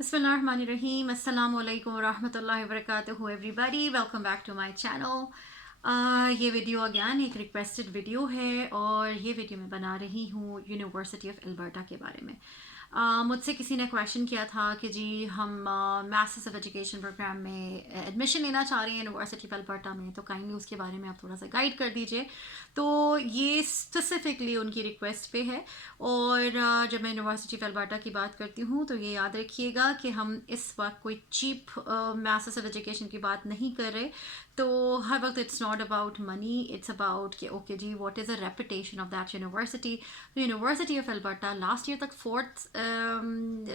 Bismillahirrahmanirrahim. Assalamu alaikum wa rahmatullahi wa barakatuhu everybody. Welcome back to my channel. ये video again एक requested video है और ये video मैं बना रही हूँ यूनिवर्सिटी ऑफ एल्बर्टा के बारे में। मुझसे किसी ने क्वेश्चन किया था कि जी हम मास्टर्स ऑफ एजुकेशन प्रोग्राम में एडमिशन लेना चाह रहे हैं यूनिवर्सिटी ऑफ एल्बर्टा में, तो काइंडली उसके बारे में आप थोड़ा सा गाइड कर दीजिए। तो ये स्पेसिफिकली उनकी रिक्वेस्ट पे है और जब मैं यूनिवर्सिटी ऑफ एल्बर्टा की बात करती हूँ तो ये याद रखिएगा कि हम इस वक्त कोई चीप मास्टर्स ऑफ एजुकेशन की बात नहीं कर रहे। तो हर वक्त it's not about money, it's about कि ओके जी what is a reputation of that university. तो university of Alberta last year तक 4th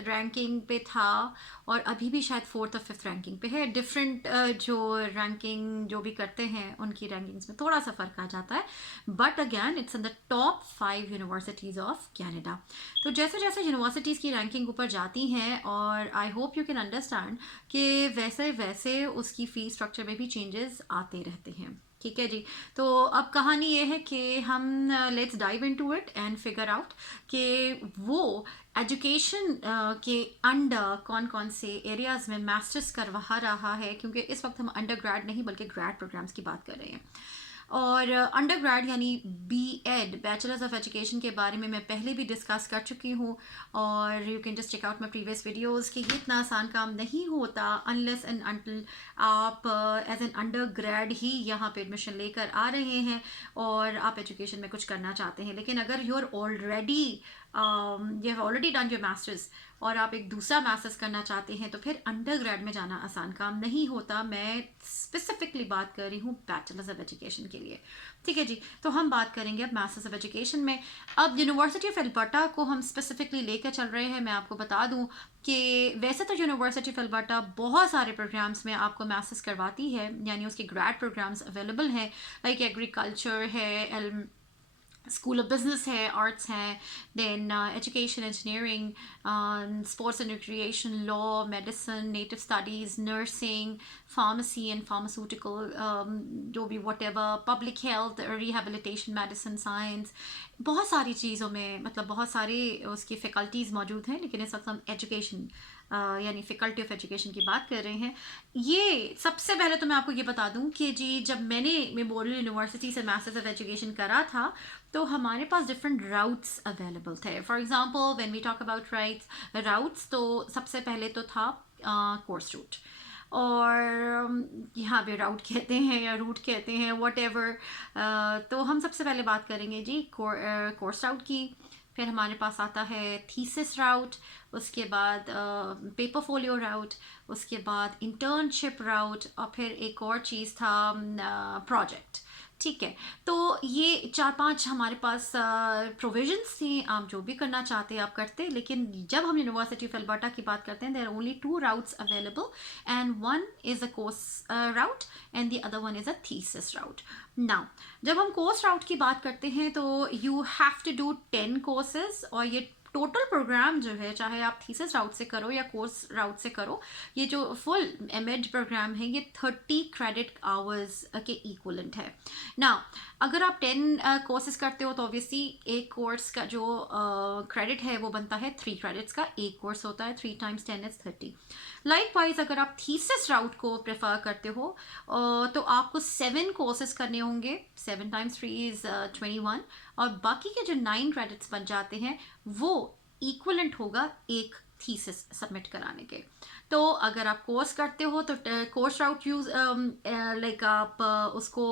रैंकिंग पे था और अभी भी शायद 4th और 5th रैंकिंग पे है। डिफरेंट जो रैंकिंग जो भी करते हैं उनकी रैंकिंग्स में थोड़ा सा फ़र्क आ जाता है, but again it's in the top 5 universities of Canada. तो जैसे जैसे यूनिवर्सिटीज़ की रैंकिंग ऊपर जाती हैं और I hope you can understand कि वैसे वैसे उसकी फ़ी स्ट्रक्चर में भी चेंजेस आते रहते हैं। ठीक है जी। तो अब कहानी ये है कि हम let's dive into it and figure out कि वो एजुकेशन के अंडर कौन कौन से एरियाज़ में मास्टर्स करवा रहा है, क्योंकि इस वक्त हम अंडर ग्रेड नहीं बल्कि ग्रेड प्रोग्राम्स की बात कर रहे हैं। और अंडर ग्रेड यानी BEd बैचलर्स ऑफ एजुकेशन के बारे में मैं पहले भी डिस्कस कर चुकी हूँ और you can just check out my previous videos कि ये इतना आसान काम नहीं होता अनलेस एंड अनटिल आप एज एन अंडर ग्रेड ही यहाँ पे एडमिशन लेकर आ रहे हैं और आप एजुकेशन में कुछ करना चाहते हैं। लेकिन अगर you are already you have already done your masters और आप एक दूसरा मास्टर्स करना चाहते हैं तो फिर अंडर ग्रेड में जाना आसान काम नहीं होता। मैं स्पेसिफिकली बात कर रही हूँ बैचलर्स ऑफ एजुकेशन के लिए। ठीक है जी। तो हम बात करेंगे अब मास्टर्स ऑफ एजुकेशन में। अब यूनिवर्सिटी ऑफ एल्बर्टा को हम स्पेसिफिकली लेकर चल रहे हैं। मैं आपको बता दूं कि वैसे तो यूनिवर्सिटी ऑफ एल्बर्टा बहुत सारे प्रोग्राम्स में आपको मास्टर्स करवाती है, यानी उसके ग्रेड प्रोग्राम्स अवेलेबल हैं, लाइक एग्रीकल्चर है, स्कूल ऑफ बिजनेस है, आर्ट्स है, then education, engineering, sports and recreation, law, medicine, native studies, nursing, pharmacy and pharmaceutical, जो भी whatever, public health, rehabilitation, medicine, science, बहुत सारी चीज़ों में मतलब बहुत सारे उसकी फ़ैकल्टीज़ मौजूद हैं। लेकिन इस वक्त हम एजुकेशन यानी फ़ैकल्टी ऑफ एजुकेशन की बात कर रहे हैं। ये सबसे पहले तो मैं आपको ये बता दूं कि जी जब मैंने मेमोरियल यूनिवर्सिटी से मास्टर्स ऑफ एजुकेशन करा था तो हमारे पास डिफरेंट राउट्स अवेलेबल थे। For example when we talk about routes तो सबसे पहले तो था कोर्स रूट, और यहाँ पे राउट कहते हैं या रूट कहते हैं वट एवर। तो हम सबसे पहले बात करेंगे जी कोर्स राउट की। फिर हमारे पास आता है थीसिस राउट, उसके बाद पेपरफोलियो राउट, उसके बाद इंटर्नशिप राउट और फिर एक और चीज़ था प्रोजेक्ट। ठीक है। तो ये 4-5 हमारे पास प्रोविजंस थी, आप जो भी करना चाहते हैं आप करते। लेकिन जब हम यूनिवर्सिटी ऑफ एल्बर्टा की बात करते हैं there are only 2 routes available and one is a course route and the other one is a thesis route. Now जब हम कोर्स राउट की बात करते हैं तो you have to do 10 courses और ये टोटल प्रोग्राम जो है चाहे आप थीसिस राउट से करो या कोर्स राउट से करो, ये जो फुल एमएड प्रोग्राम है ये 30 क्रेडिट आवर्स के इक्वलेंट है ना। अगर आप 10 कोर्सेज करते हो तो ऑब्वियसली एक कोर्स का जो क्रेडिट है वो बनता है 3 क्रेडिट्स का। एक कोर्स होता है 3 × 10 = 30। लाइकवाइज अगर आप थीसिस राउट को प्रेफर करते हो तो आपको 7 कोर्सेज करने होंगे। 7 × 3 = 21 और बाकी के जो 9 क्रेडिट्स बन जाते हैं वो इक्वलेंट होगा एक थीसिस सबमिट कराने के। तो अगर आप कोर्स करते हो तो कोर्स राउट यूज लाइक आप उसको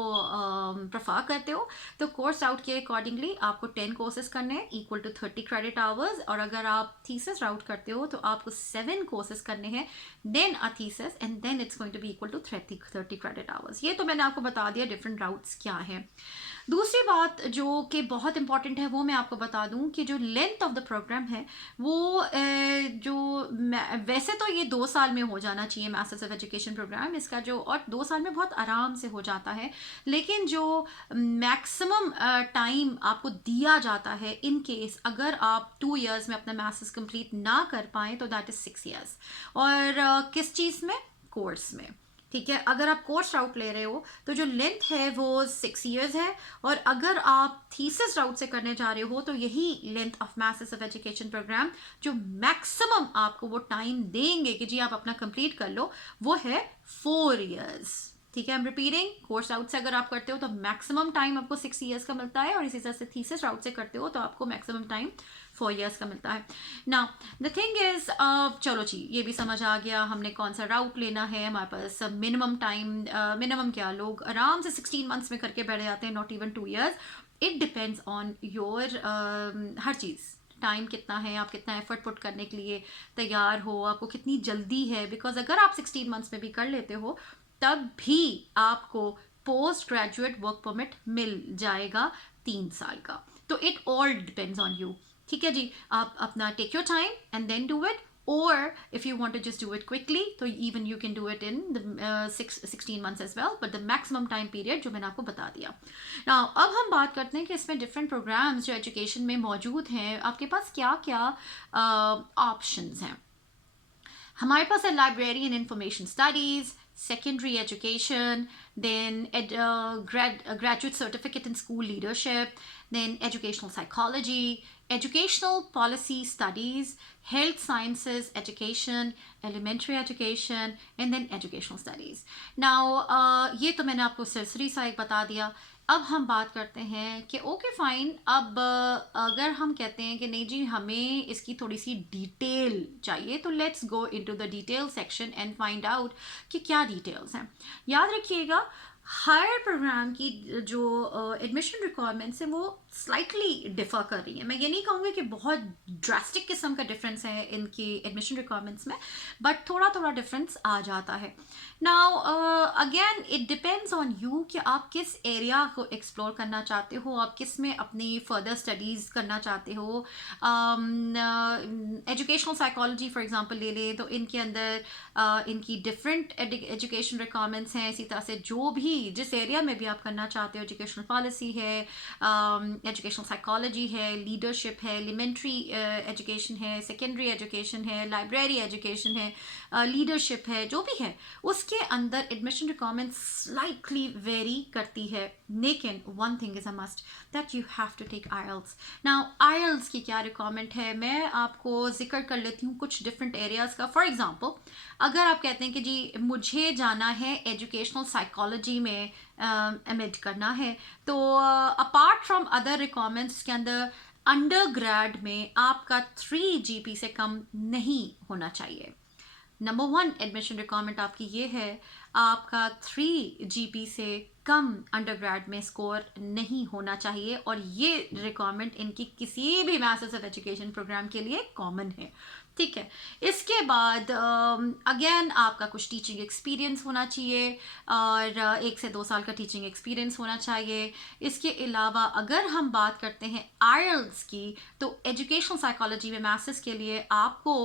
प्रेफर करते हो तो कोर्स राउट के अकॉर्डिंगली आपको 10 कोर्सेज करने हैं इक्वल टू 30 क्रेडिट आवर्स। और अगर आप थीसिस राउट करते हो तो आपको 7 कोर्सेज करने हैं then a thesis and then it's going to be equal to 30 credit hours. ये तो मैंने आपको बता दिया डिफरेंट राउट्स क्या हैं। दूसरी बात जो कि बहुत इंपॉर्टेंट है वो मैं आपको बता दूं कि जो लेंथ ऑफ द प्रोग्राम है वो जो वैसे तो ये 2 साल में हो जाना चाहिए मास्टर्स ऑफ एजुकेशन प्रोग्राम इसका जो, और 2 साल में बहुत आराम से हो जाता है। लेकिन जो मैक्सिमम टाइम आपको दिया जाता है इन केस अगर आप 2 इयर्स में अपना मास्टर्स कंप्लीट ना कर पाएँ तो दैट इज़ 6 इयर्स। और किस चीज़ में? कोर्स में। ठीक है। अगर आप कोर्स राउट ले रहे हो तो जो लेंथ है वो 6 ईयर्स है, और अगर आप थीसिस राउट से करने जा रहे हो तो यही length of masters of education program जो मैक्सिमम आपको वो टाइम देंगे कि जी आप अपना कंप्लीट कर लो, वो है 4 ईयर्स। ठीक है, आई एम रिपीटिंग, कोर्स राउट से अगर आप करते हो तो मैक्सिमम टाइम आपको 6 ईयर्स का मिलता है, और इसी तरह से थीसिस राउट से करते हो तो आपको मैक्सिमम टाइम 4 ईयर्स का मिलता है। नाउ द थिंग इज, चलो जी ये भी समझ आ गया हमने कौन सा राउट लेना है। हमारे पास मिनिमम टाइम, मिनिमम क्या, लोग आराम से 16 मंथ्स में करके बैठ जाते हैं, not even 2 years. It depends on your her cheese, time कितना है, आप कितना एफर्ट पुट करने के लिए तैयार हो, आपको कितनी जल्दी है। बिकॉज अगर आप 16 मंथ्स में भी कर लेते हो तब भी आपको पोस्ट ग्रेजुएट वर्क परमिट मिल जाएगा 3 साल का। तो it all depends on you. ठीक है जी, आप अपना take your time and then do it, or if you want to just do it quickly so even you can do it in the 16 months as well, but the maximum time period जो मैंने आपको बता दिया। now अब हम बात करते हैं कि इसमें different programs जो education में मौजूद हैं, आपके पास क्या क्या options हैं। हमारे पास है library and information studies, secondary education, then graduate certificate in school leadership, then educational psychology, educational policy studies, health sciences education, elementary education, and then educational studies. Now ये तो मैंने आपको सरसरी सा एक बता दिया। अब हम बात करते हैं कि ओके फाइन, अब अगर हम कहते हैं कि नहीं जी हमें इसकी थोड़ी सी डिटेल चाहिए, तो let's go into the detail section and find out कि क्या डिटेल्स हैं। याद रखिएगा हर प्रोग्राम की जो एडमिशन रिक्वायरमेंट्स हैं वो स्लाइटली डिफ़र कर रही हैं। मैं ये नहीं कहूँगी कि बहुत ड्रास्टिक किस्म का डिफरेंस है इनकी एडमिशन रिक्वायरमेंट्स में, बट थोड़ा थोड़ा डिफरेंस आ जाता है। Now again it depends on you कि आप किस एरिया को एक्सप्लोर करना चाहते हो, आप किस में अपनी फर्दर स्टडीज़ करना चाहते हो। एजुकेशनल साइकोलॉजी फॉर एग्जांपल ले लें तो इनके अंदर इनकी डिफरेंट एजुकेशन रिक्वायरमेंट्स हैं। इसी तरह से जो भी जिस एरिया में भी आप करना चाहते हो, एजुकेशनल पॉलिसी है, एजुकेशनल साइकोलॉजी है, लीडरशिप है, एलिमेंट्री एजुकेशन है, सेकेंडरी एजुकेशन है, लाइब्रेरी एजुकेशन है, लीडरशिप है, जो भी है उसके अंदर एडमिशन रिक्वायरमेंट स्लाइटली वेरी करती है। लेकिन one thing is a must, that you have to take IELTS. Now IELTS की क्या रिक्वायरमेंट है, मैं आपको जिक्र कर लेती हूँ कुछ डिफरेंट एरियाज़ का। फॉर एग्जांपल अगर आप कहते हैं कि जी मुझे जाना है एजुकेशनल साइकोलॉजी में एमएड करना है, तो अपार्ट फ्रॉम अदर रिक्वायरमेंट्स के अंदर अंडर ग्रेड में आपका 3 GP से कम नहीं होना चाहिए। नंबर 1 एडमिशन रिक्वायरमेंट आपकी ये है, आपका 3 GP से कम अंडरग्रेड में स्कोर नहीं होना चाहिए, और ये रिक्वायरमेंट इनकी किसी भी मास्टर्स ऑफ एजुकेशन प्रोग्राम के लिए कॉमन है। ठीक है, इसके बाद अगेन आपका कुछ टीचिंग एक्सपीरियंस होना चाहिए, और 1 से 2 साल का टीचिंग एक्सपीरियंस होना चाहिए। इसके अलावा अगर हम बात करते हैं आईएलटीएस की, तो एजुकेशनल साइकोलॉजी में मास्टर्स के लिए आपको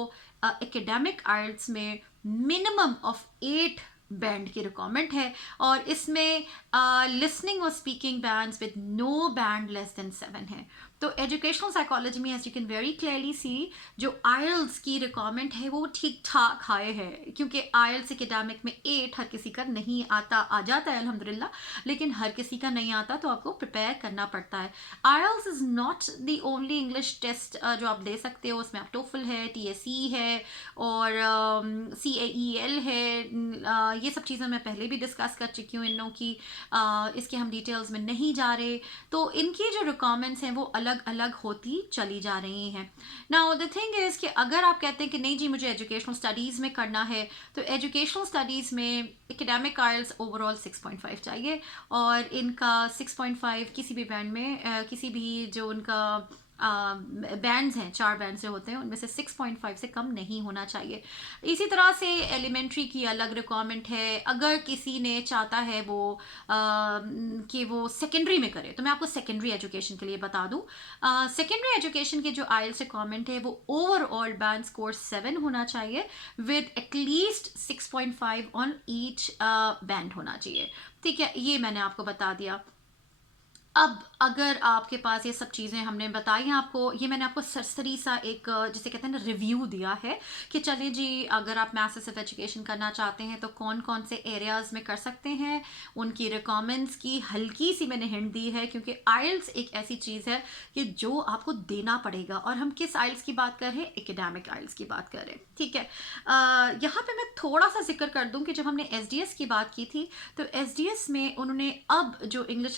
एकेडमिक आईएलटीएस में मिनिमम ऑफ 8 बैंड की रिक्वायरमेंट है, और इसमें लिसनिंग और speaking bands with no band less than 7 है। तो एजुकेशनल साइकोलॉजी में as you can very clearly see जो आईएलटीएस की रिक्वायरमेंट है वो ठीक ठाक हाई है, क्योंकि आईएलटीएस एकेडमिक में 8 हर किसी का नहीं आता, आ जाता है अल्हम्दुलिल्लाह, लेकिन हर किसी का नहीं आता, तो आपको प्रिपेयर करना पड़ता है। IELTS is not the only English test जो आप दे सकते हो, उसमें आप टोफल है, TSE है, और CAEL है। ये सब चीज़ें मैं पहले भी डिस्कस कर चुकी हूँ इन लोगों की, इसके हम डिटेल्स में नहीं जा रहे। तो इनकी जो रिक्वायरमेंट्स हैं वो अलग अलग होती चली जा रही हैं। नाउ द थिंग इज़ कि अगर आप कहते हैं कि नहीं जी मुझे एजुकेशनल स्टडीज़ में करना है, तो एजुकेशनल स्टडीज़ में एकेडमिक आईएलटीएस ओवरऑल 6.5 चाहिए, और इनका 6.5 किसी भी बैंड में किसी भी जो उनका बैंड्स हैं, 4 बैंड से होते हैं, उनमें से 6.5 से कम नहीं होना चाहिए। इसी तरह से एलिमेंट्री की अलग रिक्वायरमेंट है। अगर किसी ने चाहता है वो कि वो सेकेंडरी में करे, तो मैं आपको सेकेंडरी एजुकेशन के लिए बता दूं, सेकेंडरी एजुकेशन की जो आईएलटीएस रिक्वायरमेंट है वो ओवरऑल बैंड स्कोर 7 होना चाहिए with at least 6.5 on each band होना चाहिए। ठीक है, ये मैंने आपको बता दिया। अब अगर आपके पास ये सब चीज़ें हमने बताई आपको, ये मैंने आपको सरसरी सा एक जिसे कहते हैं ना रिव्यू दिया है कि चलिए जी, अगर आप मैथ्स ऑफ एजुकेशन करना चाहते हैं तो कौन कौन से एरियाज़ में कर सकते हैं, उनकी रिक्वायरमेंट्स की हल्की सी मैंने हिंट दी है, क्योंकि आइल्स एक ऐसी चीज़ है कि जो आपको देना पड़ेगा। और हम किस आइल्स की बात कर रहे हैं? एकेडमिक आइल्स की बात कर रहे हैं, ठीक है। यहाँ पे मैं थोड़ा सा जिक्र कर दूं कि जब हमने एसडीएस की बात की थी तो एसडीएस में उन्होंने अब जो इंग्लिश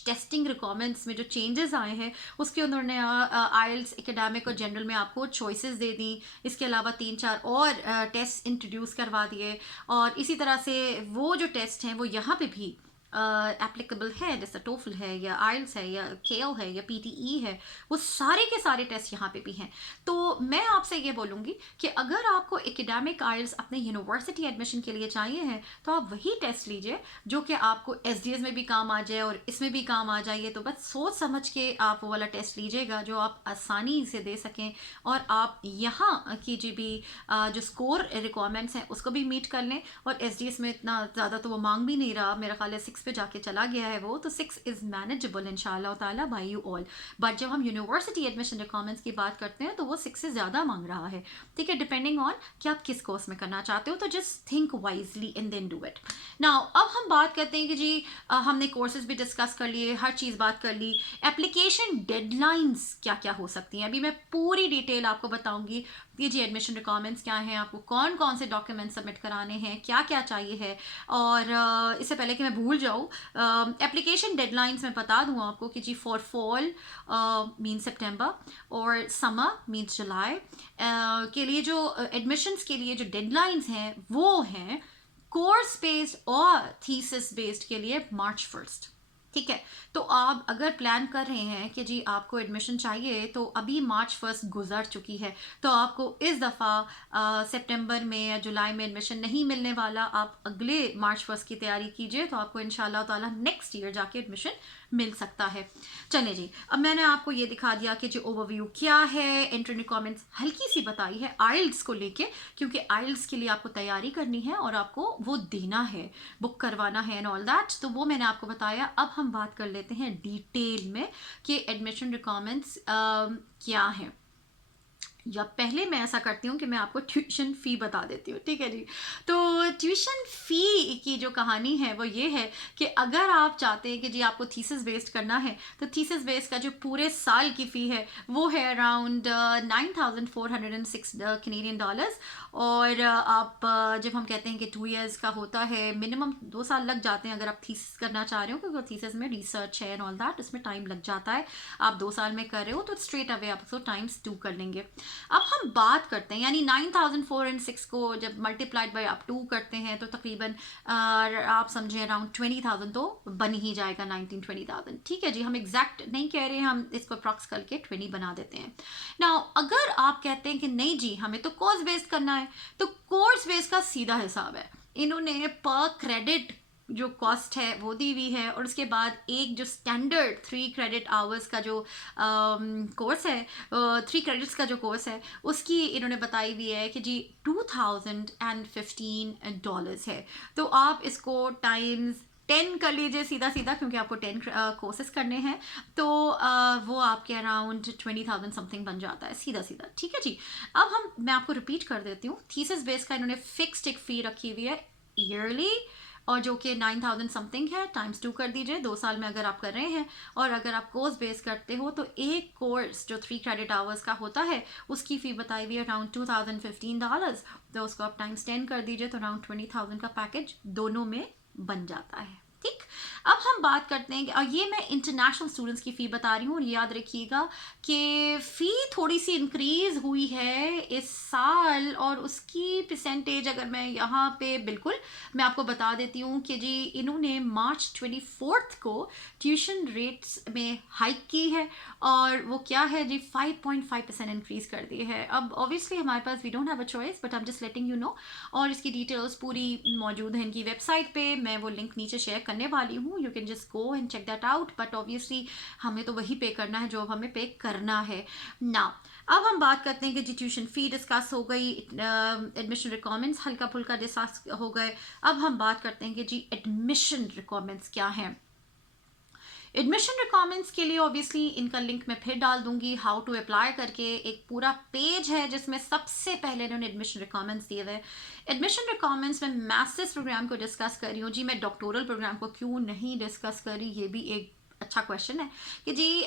टेस्टिंग रिक्वायरमेंट्स में जो चेंजेस आए हैं उसके उन्होंने आइल्स एकेडमिक और जनरल में आपको चॉइसेस दे दी। इसके अलावा 3-4 और टेस्ट इंट्रोड्यूस करवा दिए, और इसी तरह से वो जो टेस्ट हैं वो यहाँ पे भी एप्लीकेबल है, जैसे टोफल है या आइल्स है या केल है या पीटीई है, वो सारे के सारे टेस्ट यहाँ पे भी हैं। तो मैं आपसे ये बोलूँगी कि अगर आपको एकेडमिक आइल्स अपने यूनिवर्सिटी एडमिशन के लिए चाहिए हैं तो आप वही टेस्ट लीजिए जो कि आपको एसडीएस में भी काम आ जाए और इसमें भी काम आ जाइए। तो बस सोच समझ के आप वो वाला टेस्ट लीजिएगा जो आप आसानी से दे सकें, और आप यहाँ की जी भी जो स्कोर रिक्वायरमेंट्स हैं उसको भी मीट कर लें। और एसडीएस में इतना ज़्यादा तो वो मांग भी नहीं रहा, मेरा ख्याल है 6 पे जाके चला गया है वो, तो 6 इज़ मैनेजेबल इंशाल्लाह ताला बाय यू ऑल। बट जब हम यूनिवर्सिटी एडमिशन रिक्वायरमेंट्स की बात करते हैं तो वो 6 से ज़्यादा मांग रहा है, ठीक है, डिपेंडिंग ऑन कि आप किस कोर्स में करना चाहते हो। तो just think wisely and then do it. Now अब हम बात करते हैं कि जी हमने कोर्सेज भी डिस्कस कर लिए, हर चीज़ बात कर ली, एप्लीकेशन डेडलाइंस क्या क्या हो सकती हैं अभी मैं पूरी डिटेल आपको बताऊंगी कि जी एडमिशन रिक्वायरमेंट्स क्या हैं, आपको कौन कौन से डॉक्यूमेंट सबमिट कराने हैं, क्या क्या चाहिए है। और इससे पहले कि मैं भूल जाऊँ, एप्लीकेशन डेडलाइंस मैं बता दूँ आपको कि जी फॉर फॉल मीन सितंबर और समर मीन्स जुलाई के लिए जो एडमिशन्स के लिए जो डेडलाइंस हैं वो हैं कोर्स बेस्ड और थीसिस बेस्ड के लिए March 1, ठीक है। तो आप अगर प्लान कर रहे हैं कि जी आपको एडमिशन चाहिए तो अभी March 1 गुजर चुकी है, तो आपको इस दफ़ा सितंबर में या जुलाई में एडमिशन नहीं मिलने वाला। आप अगले March 1 की तैयारी कीजिए तो आपको इंशाल्लाह ताला नेक्स्ट ईयर जाके एडमिशन मिल सकता है। चले जी, अब मैंने आपको ये दिखा दिया कि जो ओवरव्यू क्या है, एंट्री रिक्वायरमेंट्स हल्की सी बताई है आइल्स को लेके, क्योंकि आइल्स के लिए आपको तैयारी करनी है और आपको वो देना है, बुक करवाना है एंड ऑल दैट। तो वो मैंने आपको बताया। अब हम बात कर लेते हैं डिटेल में कि एडमिशन रिक्वायरमेंट्स क्या हैं। या पहले मैं ऐसा करती हूँ कि मैं आपको ट्यूशन फ़ी बता देती हूँ, ठीक है जी। तो ट्यूशन फ़ी की जो कहानी है वो ये है कि अगर आप चाहते हैं कि जी आपको थीसिस बेस्ड करना है तो थीसिस बेस्ड का जो पूरे साल की फ़ी है वो है अराउंड 9,406 कैनेडियन डॉलर्स। और आप जब हम कहते हैं कि 2 इयर्स का होता है, मिनिमम 2 साल लग जाते हैं अगर आप थीसिस करना चाह रहे हो, क्योंकि थीसिस में रिसर्च है एंड ऑल दैट, उसमें टाइम लग जाता है। आप 2 साल में कर रहे हो तो स्ट्रेट अवे आप उसको टाइम्स 2 कर लेंगे। अब हम बात करते हैं, यानी 9,406 को जब मल्टीप्लाइड बाय आप 2 करते हैं तो तकरीबन आप समझें अराउंड 20,000 तो बन ही जाएगा, 19-20,000, ठीक है जी। हम एग्जैक्ट नहीं कह रहे हैं, हम इसको अप्रॉक्स करके 20 बना देते हैं। नाउ अगर आप कहते हैं कि नहीं जी हमें तो कोर्स बेस्ड करना है, तो कोर्स बेस्ड का सीधा हिसाब है, इन्होंने पर क्रेडिट जो कॉस्ट है वो दी हुई है, और उसके बाद एक जो स्टैंडर्ड 3 क्रेडिट आवर्स का जो कोर्स है, 3 क्रेडिट्स का जो कोर्स है उसकी इन्होंने बताई हुई है कि जी $2,015 है। तो आप इसको टाइम्स 10 कर लीजिए सीधा सीधा, क्योंकि आपको 10 कोर्सेज करने हैं, तो वो आपके अराउंड 20,000 समथिंग बन जाता है सीधा सीधा, ठीक है जी। अब मैं आपको रिपीट कर देती हूँ, थीसिस बेस का इन्होंने फिक्स्ड एक फ़ी रखी हुई है ईयरली, और जो कि 9,000 समथिंग है, टाइम्स 2 कर दीजिए 2 साल में अगर आप कर रहे हैं। और अगर आप कोर्स बेस करते हो तो एक कोर्स जो 3 क्रेडिट आवर्स का होता है उसकी फ़ी बताई हुई है अराउंड $2,015, तो उसको आप टाइम्स 10 कर दीजिए तो अराउंड 20,000 का पैकेज दोनों में बन जाता है, ठीक। अब हम बात करते हैं, और ये मैं इंटरनेशनल स्टूडेंट्स की फ़ी बता रही हूँ, और याद रखिएगा कि फ़ी थोड़ी सी इंक्रीज़ हुई है इस साल, और उसकी परसेंटेज अगर मैं यहाँ पे बिल्कुल मैं आपको बता देती हूँ कि जी इन्होंने March 24 को ट्यूशन रेट्स में हाइक की है, और वो क्या है जी 5.5% इंक्रीज़ कर दी है। अब ऑब्वियसली हमारे पास we don't have a choice, but I am just letting you know, और इसकी डिटेल्स पूरी मौजूद है इनकी वेबसाइट पे, मैं वो लिंक नीचे शेयर करने वाली हूँ, you can just go and check that out. But obviously हमें तो वही पे करना है जो अब हमें पे करना है ना। अब हम बात करते हैं कि जी ट्यूशन फ़ी डिस्कस हो गई, एडमिशन रिक्वायरमेंट्स हल्का फुल्का डिस्कस हो गए। अब हम बात करते हैं कि जी एडमिशन रिक्वायरमेंट्स क्या हैं। एडमिशन रिक्वायरमेंट्स के लिए ऑब्वियसली इनका लिंक मैं फिर डाल दूंगी, हाउ टू अप्लाई करके एक पूरा पेज है जिसमें सबसे पहले इन्होंने एडमिशन रिक्वायरमेंट्स दिए हुए। एडमिशन रिक्वायरमेंट्स में मास्टर्स प्रोग्राम को डिस्कस कर रही हूँ जी, मैं डॉक्टोरल प्रोग्राम को क्यों नहीं डिस्कस कर रही, ये भी एक अच्छा क्वेश्चन है कि जी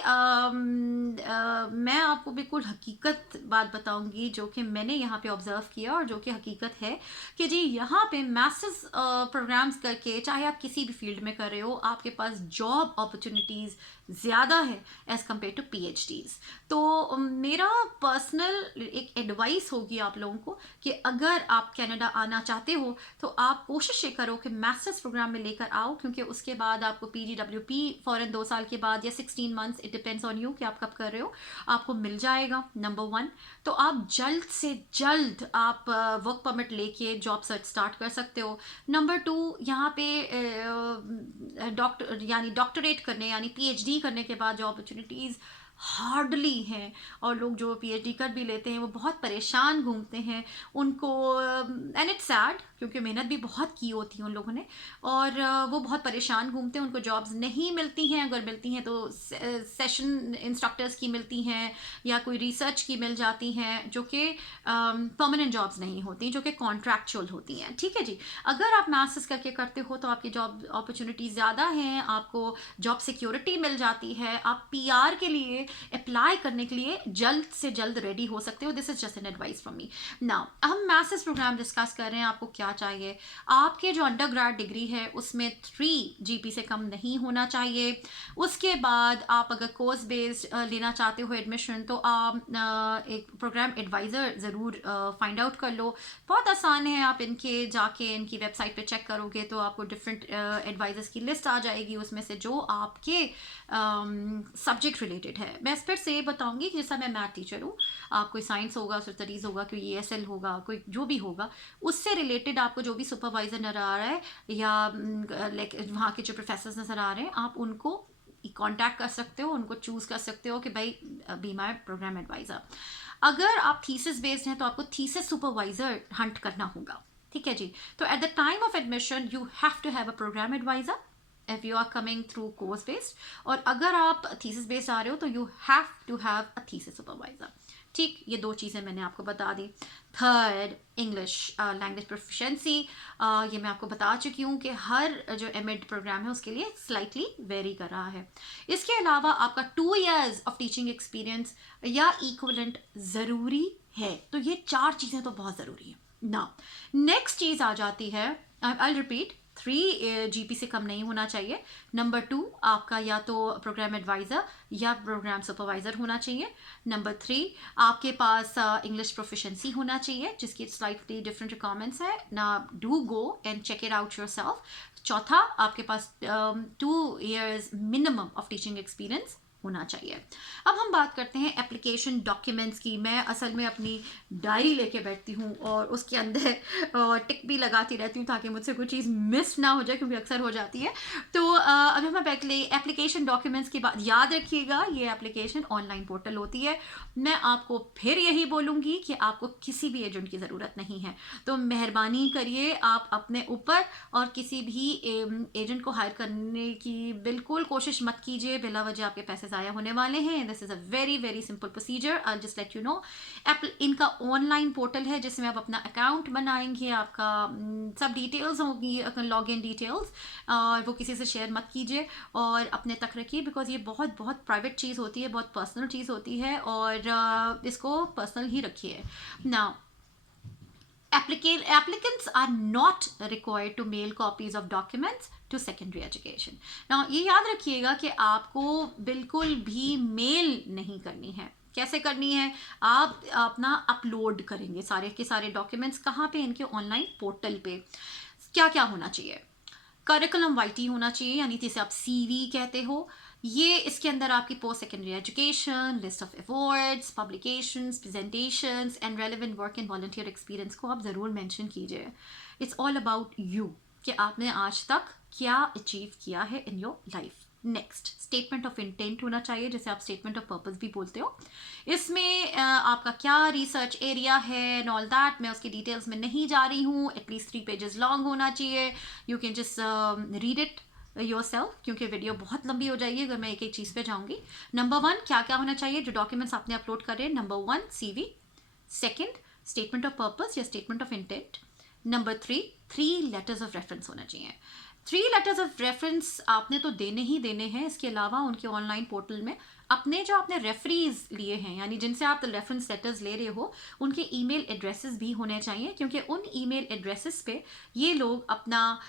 मैं आपको बिल्कुल हकीकत बात बताऊंगी जो कि मैंने यहाँ पे ऑब्जर्व किया और जो कि हकीकत है कि जी यहाँ पे मास्टर्स प्रोग्राम्स करके चाहे आप किसी भी फील्ड में कर रहे हो, आपके पास जॉब अपॉर्चुनिटीज़ ज़्यादा है एज़ कम्पेयर टू PhDs। तो मेरा पर्सनल एक एडवाइस होगी आप लोगों को कि अगर आप कनाडा आना चाहते हो तो आप कोशिश ये करो कि मास्टर्स प्रोग्राम में लेकर आओ, क्योंकि उसके बाद आपको PGWP फ़ौरन 2 साल के बाद या 16 months, it depends on you कि आप कब कर रहे हो, आपको मिल जाएगा। नंबर 1, तो आप जल्द से जल्द आप वर्क परमिट लेके जॉब सर्च स्टार्ट कर सकते हो। नंबर 2, यहाँ पे डॉक्टरेट करने यानी PhD करने के बाद जो अपॉर्चुनिटीज़ हार्डली हैं, और लोग जो PhD कर भी लेते हैं वो बहुत परेशान घूमते हैं उनको, एंड इट्स सैड क्योंकि मेहनत भी बहुत की होती है उन लोगों ने, और वो बहुत परेशान घूमते हैं, उनको जॉब्स नहीं मिलती हैं, अगर मिलती हैं तो सेशन इंस्ट्रक्टर्स की मिलती हैं या कोई रिसर्च की मिल जाती हैं, जो कि परमानेंट जॉब्स नहीं होती, जो कि कॉन्ट्रैक्चुअल होती हैं। ठीक है जी, अगर आप मास्टर्स करके करते हो तो आपकी जॉब अपॉर्चुनिटीज़ ज़्यादा हैं, आपको जॉब सिक्योरिटी मिल जाती है, आप PR के लिए अप्लाई करने के लिए जल्द से जल्द रेडी हो सकते हो। This is just an advice from me. Now हम मास्टर्स प्रोग्राम डिस्कस कर रहे हैं, आपको क्या चाहिए, आपके जो अंडर ग्रेड डिग्री है उसमें 3 GP से कम नहीं होना चाहिए। उसके बाद आप अगर कोर्स बेस्ड लेना चाहते हो एडमिशन, तो आप एक प्रोग्राम एडवाइज़र ज़रूर फाइंड आउट कर लो, बहुत आसान है, आप इनके जाके इनकी वेबसाइट पे चेक करोगे तो आपको डिफरेंट एडवाइज़र्स की लिस्ट आ जाएगी, उसमें से जो आपके सब्जेक्ट रिलेटेड है। मैं फिर से बताऊंगी कि जैसा मैं मैथ टीचर हूँ, आप कोई साइंस होगा, स्टडीज़ होगा, कोई ESL होगा, कोई जो भी होगा, उससे रिलेटेड आपको जो भी सुपरवाइज़र नज़र आ रहा है या लाइक वहाँ के जो प्रोफेसर्स नज़र आ रहे हैं, आप उनको कांटेक्ट कर सकते हो, उनको चूज़ कर सकते हो कि भाई बी माय प्रोग्राम एडवाइज़र। अगर आप थीसिस बेस्ड हैं तो आपको थीसिस सुपरवाइज़र हंट करना होगा। ठीक है जी, तो at the time of admission you have to have a programme advisor if you are coming through course based, और अगर आप thesis based आ रहे हो तो you have to have a thesis supervisor। ठीक, ये 2 चीज़ें मैंने आपको बता दी। थर्ड, इंग्लिश लैंग्वेज प्रोफिशेंसी, ये मैं आपको बता चुकी हूँ कि हर जो MEd प्रोग्राम है उसके लिए स्लाइटली वेरी कर रहा है। इसके अलावा आपका 2 years ऑफ टीचिंग एक्सपीरियंस या इक्वलेंट ज़रूरी है, तो ये 4 चीज़ें तो बहुत ज़रूरी है ना। नेक्स्ट चीज़ आ जाती है, आई रिपीट, 3 GP से कम नहीं होना चाहिए। नंबर 2, आपका या तो प्रोग्राम एडवाइज़र या प्रोग्राम सुपरवाइज़र होना चाहिए। नंबर 3, आपके पास इंग्लिश प्रोफिशेंसी होना चाहिए, जिसकी स्लाइटली डिफरेंट रिक्वायरमेंट्स है ना, do go and check it out yourself. चौथा, आपके पास 2 years minimum of teaching experience होना चाहिए। अब हम बात करते हैं एप्लीकेशन डॉक्यूमेंट्स की। मैं असल में अपनी डायरी लेके बैठती हूँ और उसके अंदर टिक भी लगाती रहती हूँ ताकि मुझसे कोई चीज़ मिस ना हो जाए, क्योंकि अक्सर हो जाती है। तो अभी हम एप्लीकेशन डॉक्यूमेंट्स की बात, याद रखिएगा ये एप्लीकेशन ऑनलाइन पोर्टल होती है। मैं आपको फिर यही बोलूँगी कि आपको किसी भी एजेंट की ज़रूरत नहीं है, तो मेहरबानी करिए आप अपने ऊपर और किसी भी एजेंट को हायर करने की बिल्कुल कोशिश मत कीजिए, बिला वजह आपके पैसे ज़ाया होने वाले हैं। This is a very very simple procedure, I just let you know. इनका ऑनलाइन पोर्टल है जिसमें आप अपना अकाउंट बनाएंगे, आपका सब डिटेल्स होंगी, लॉग इन डिटेल्स, और वो किसी से शेयर मत कीजिए और अपने तक रखिए, बिकॉज ये बहुत बहुत प्राइवेट चीज़ होती है, बहुत पर्सनल चीज़ होती है, और इसको पर्सनल ही रखिए ना। Applicants are not required to mail copies of documents to secondary education. Now ये याद रखिएगा कि आपको बिल्कुल भी मेल नहीं करनी है। कैसे करनी है, आप अपना अपलोड करेंगे सारे के सारे डॉक्यूमेंट्स, कहाँ पे, इनके ऑनलाइन पोर्टल पे। क्या क्या होना चाहिए, करिकुलम वाइटी होना चाहिए, यानी जिसे आप CV कहते हो, ये इसके अंदर आपकी post secondary education, list of awards, publications, presentations and relevant work and volunteer experience को आप ज़रूर मेंशन कीजिए। इट्स ऑल अबाउट यू कि आपने आज तक क्या अचीव किया है in your life. Next, statement of intent होना चाहिए, जैसे आप स्टेटमेंट ऑफ पर्पस भी बोलते हो। इसमें आपका क्या रिसर्च एरिया है एंड ऑल दैट, मैं उसकी डिटेल्स में नहीं जा रही हूँ। एटलीस्ट 3 pages लॉन्ग होना चाहिए, you can just read it yourself, क्योंकि वीडियो बहुत लंबी हो जाएगी अगर मैं एक एक चीज़ पे जाऊंगी। नंबर 1, क्या क्या होना चाहिए जो डॉक्यूमेंट्स आपने अपलोड कर रहे हैं। Number 1, CV। Second, statement of purpose या statement of intent. Number 3, 3 letters of reference होना चाहिए। 3 लेटर्स ऑफ रेफरेंस आपने तो देने ही देने हैं। इसके अलावा उनके ऑनलाइन पोर्टल में अपने जो आपने रेफरीज लिए हैं, यानी जिनसे आप रेफरेंस लेटर्स ले रहे हो, उनके ईमेल एड्रेसेस भी होने चाहिए, क्योंकि उन ईमेल एड्रेसेस पे ये लोग अपना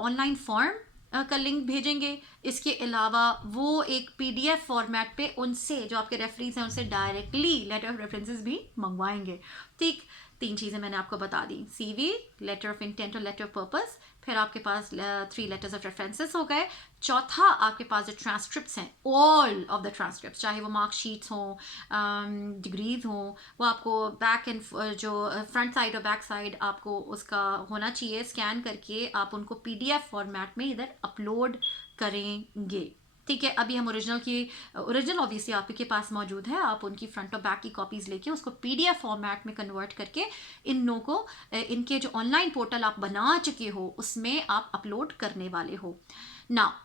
ऑनलाइन फॉर्म का लिंक भेजेंगे। इसके अलावा वो एक PDF फॉर्मेट पे उनसे, जो आपके रेफरीज हैं, उनसे डायरेक्टली लेटर ऑफ रेफरेंसेस भी मंगवाएंगे। ठीक, 3 चीज़ें मैंने आपको बता दी, CV, लेटर ऑफ इंटेंट और लेटर ऑफ पर्पस। फिर आपके पास 3 लेटर्स ऑफ रेफरेंसेस हो गए। चौथा, आपके पास जो ट्रांसक्रिप्ट्स हैं, ऑल ऑफ द ट्रांसक्रिप्ट्स, चाहे वो मार्कशीट्स हों, डिग्रीज हों, वो आपको बैक एंड जो फ्रंट साइड और बैक साइड आपको उसका होना चाहिए। स्कैन करके आप उनको PDF फॉर्मेट में इधर अपलोड करेंगे। ठीक है, अभी हम ओरिजिनल ऑब्वियसली आपके पास मौजूद है, आप उनकी फ्रंट और बैक की कॉपीज़ लेके उसको PDF फॉर्मेट में कन्वर्ट करके इन को इनके जो ऑनलाइन पोर्टल आप बना चुके हो उसमें आप अपलोड करने वाले हो। Now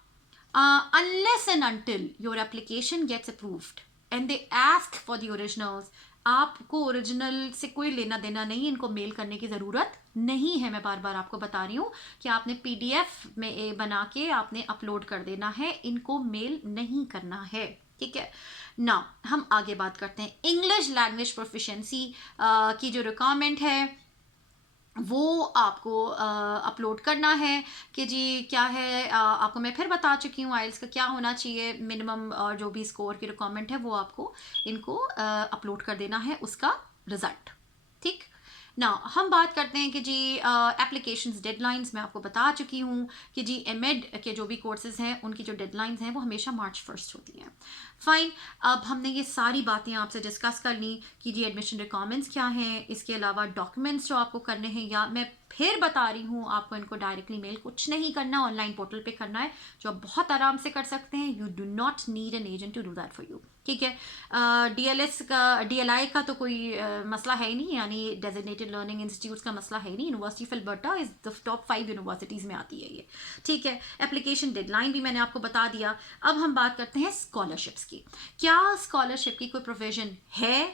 unless and until your application gets approved and they ask for the originals, आपको ओरिजिनल से कोई लेना देना नहीं, इनको मेल करने की ज़रूरत नहीं है। मैं बार बार आपको बता रही हूँ कि आपने PDF में बना के आपने अपलोड कर देना है, इनको मेल नहीं करना है। ठीक है ना, हम आगे बात करते हैं। इंग्लिश लैंग्वेज प्रोफिशिएंसी की जो रिक्वायरमेंट है वो आपको अपलोड करना है कि जी क्या है। आपको मैं फिर बता चुकी हूँ आइल्स का क्या होना चाहिए, मिनिमम और जो भी स्कोर की रिक्वायरमेंट है वो आपको इनको अपलोड कर देना है, उसका रिजल्ट। ठीक ना, हम बात करते हैं कि जी एप्लीकेशंस डेडलाइंस मैं आपको बता चुकी हूँ कि जी एमएड के जो भी कोर्सेज हैं उनकी जो डेडलाइंस हैं वो हमेशा March 1 होती हैं। फाइन, अब हमने ये सारी बातें आपसे डिस्कस कर ली कि जी एडमिशन रिक्वायरमेंट्स क्या हैं, इसके अलावा डॉक्यूमेंट्स जो आपको करने हैं, या मैं फिर बता रही हूँ आपको इनको डायरेक्टली मेल कुछ नहीं करना, ऑनलाइन पोर्टल पे करना है, जो आप बहुत आराम से कर सकते हैं। You do not need an agent to do that for you. ठीक है, DLI का तो कोई मसला है ही नहीं, यानी डेजिग्नेटेड लर्निंग इंस्टीट्यूट्स का मसला है ही नहीं। University of Alberta is the top 5 universities में आती है ये। ठीक है, एप्लीकेशन डेडलाइन भी मैंने आपको बता दिया। अब हम बात करते हैं स्कॉलरशिप्स की। क्या स्कॉलरशिप की कोई प्रोविजन है?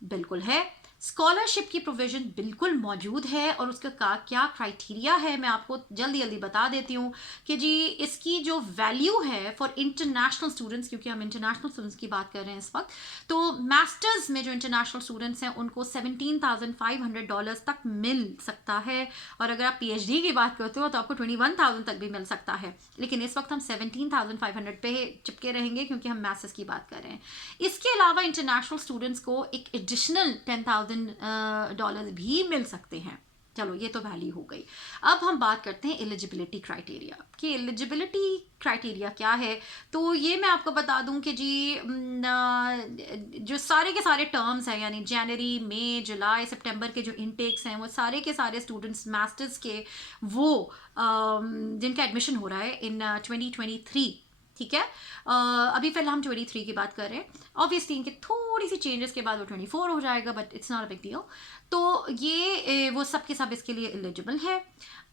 बिल्कुल है, स्कॉलरशिप की प्रोविजन बिल्कुल मौजूद है, और उसका क्या क्राइटेरिया है मैं आपको जल्दी जल्दी बता देती हूँ कि जी इसकी जो वैल्यू है फॉर इंटरनेशनल स्टूडेंट्स, क्योंकि हम इंटरनेशनल स्टूडेंट्स की बात कर रहे हैं इस वक्त, तो मास्टर्स में जो इंटरनेशनल स्टूडेंट्स हैं उनको $17,500 तक मिल सकता है, और अगर आप PhD की बात करते हो तो आपको 21,000 तक भी मिल सकता है। लेकिन इस वक्त हम 17,500 पे चिपके रहेंगे क्योंकि हम मास्टर्स की बात कर रहे हैं। इसके अलावा इंटरनेशनल स्टूडेंट्स को एक एडिशनल $10,000 भी मिल सकते हैं। चलो, ये तो वैल्यू हो गई। अब हम बात करते हैं एलिजिबिलिटी क्राइटेरिया कि एलिजिबिलिटी क्राइटेरिया क्या है। तो ये मैं आपको बता दूं कि जी जो सारे के सारे टर्म्स हैं, यानी जनवरी, मई, जुलाई, सितंबर के जो इनटेक्स हैं, वो सारे के सारे स्टूडेंट्स मास्टर्स के वो जिनका एडमिशन हो रहा है इन 2023, ठीक है, अभी फिलहाल हम 23 की बात कर रहे हैं। ऑब्वियसली इनके थोड़ी सी चेंजेस के बाद वो 24 हो जाएगा, but it's not a big deal. तो ये वो सब के सब इसके लिए एलिजिबल है।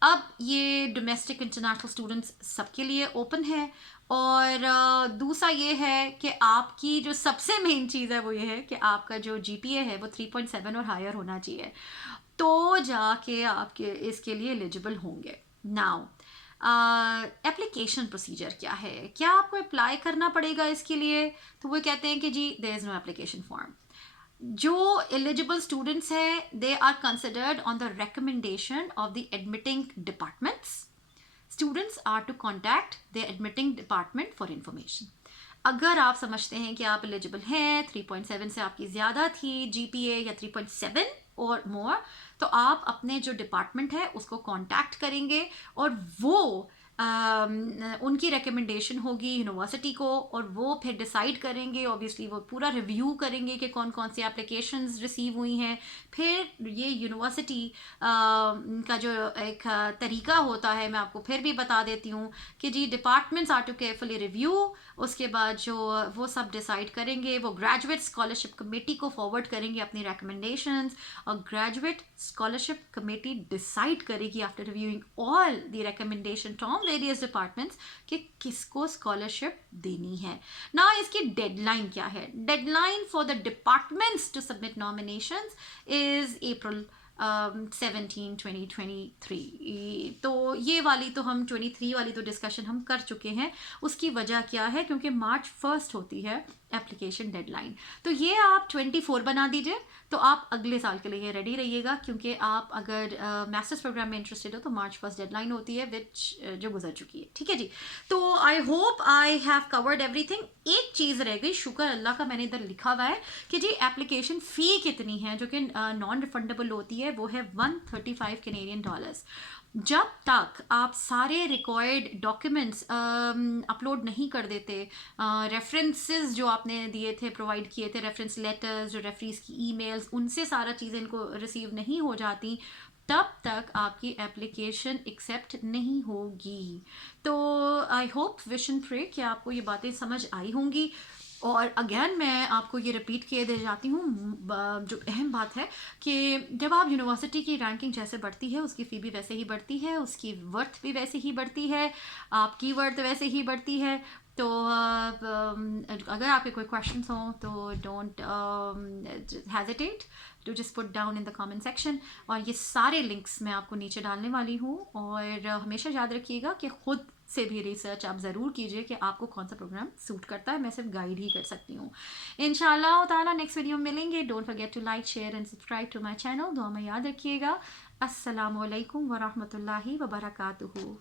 अब ये डोमेस्टिक इंटरनेशनल स्टूडेंट्स सबके लिए ओपन है। और दूसरा ये है कि आपकी जो सबसे मेन चीज़ है वो ये है कि आपका जो GPA है वो 3.7 और हायर होना चाहिए, तो जाके आपके इसके लिए एलिजिबल होंगे। नाउ एप्लीकेशन प्रोसीजर क्या है, क्या आपको अप्लाई करना पड़ेगा इसके लिए? तो वो कहते हैं कि जी there is no application form. जो एलिजिबल स्टूडेंट्स हैं they are considered on the recommendation of the admitting departments. Students are to contact the admitting department for information. अगर आप समझते हैं कि आप एलिजिबल हैं, 3.7 से आपकी ज़्यादा थी GPA या 3.7 और मोर, तो आप अपने जो डिपार्टमेंट है उसको कांटेक्ट करेंगे, और वो उनकी रिकमेंडेशन होगी यूनिवर्सिटी को, और वो फिर डिसाइड करेंगे। ऑब्वियसली वो पूरा रिव्यू करेंगे कि कौन कौन सी एप्लीकेशंस रिसीव हुई हैं। फिर ये यूनिवर्सिटी का जो एक तरीका होता है मैं आपको फिर भी बता देती हूँ कि जी departments are to carefully review, उसके बाद जो वो सब डिसाइड करेंगे वो ग्रेजुएट स्कॉलरशिप कमेटी को फॉरवर्ड करेंगे अपनी रिकमेंडेशंस, और ग्रेजुएट स्कॉलरशिप कमेटी डिसाइड करेगी after reviewing all the recommendation terms various departments कि किसको स्कॉलरशिप देनी है ना। इसकी डेडलाइन क्या है? Deadline for the departments to submit nominations is April 17 2023। तो ये वाली तो हम 23 वाली तो डिस्कशन हम कर चुके हैं। उसकी वजह क्या है? क्योंकि March 1 होती है एप्लीकेशन डेडलाइन। तो ये आप 24 बना दीजिए, तो आप अगले साल के लिए रेडी रहिएगा, क्योंकि आप अगर मास्टर्स प्रोग्राम में इंटरेस्टेड हो तो March 1 डेडलाइन होती है, विच जो गुजर चुकी है। ठीक है जी। तो I hope I have covered everything. एक चीज़ रह गई, शुक्र अल्लाह का, मैंने इधर लिखा हुआ है कि जी एप्लीकेशन फ़ी कितनी है, जो कि नॉन रिफंडेबल होती है, वो है $135 कैनेडियन। जब तक आप सारे रिक्वायर्ड डॉक्यूमेंट्स अपलोड नहीं कर देते, रेफरेंसेस जो आपने दिए थे, प्रोवाइड किए थे, रेफरेंस लेटर्स, जो रेफरीज की ईमेल्स, उनसे सारा चीज़ें इनको रिसीव नहीं हो जाती, तब तक आपकी एप्लीकेशन एक्सेप्ट नहीं होगी। तो I hope, wish and pray कि आपको ये बातें समझ आई होंगी। और अगेन मैं आपको ये रिपीट किए दे जाती हूँ, जो अहम बात है कि जब आप यूनिवर्सिटी की रैंकिंग जैसे बढ़ती है, उसकी फ़ी भी वैसे ही बढ़ती है, उसकी वर्थ भी वैसे ही बढ़ती है, आपकी वर्थ वैसे ही बढ़ती है। तो अगर आपके कोई क्वेश्चंस हों तो don't hesitate to just put down in the comment section. और ये सारे लिंक्स मैं आपको नीचे डालने वाली हूँ। और हमेशा याद रखिएगा कि खुद से भी रिसर्च आप ज़रूर कीजिए कि आपको कौन सा प्रोग्राम सूट करता है। मैं सिर्फ गाइड ही कर सकती हूँ। इंशाल्लाह ताला नेक्स्ट वीडियो में मिलेंगे। Don't forget to like, share and subscribe to my channel. दुआ में याद रखिएगा। अस्सलामु अलैकुम वरहमतुल्लाहि वबरकातुहू।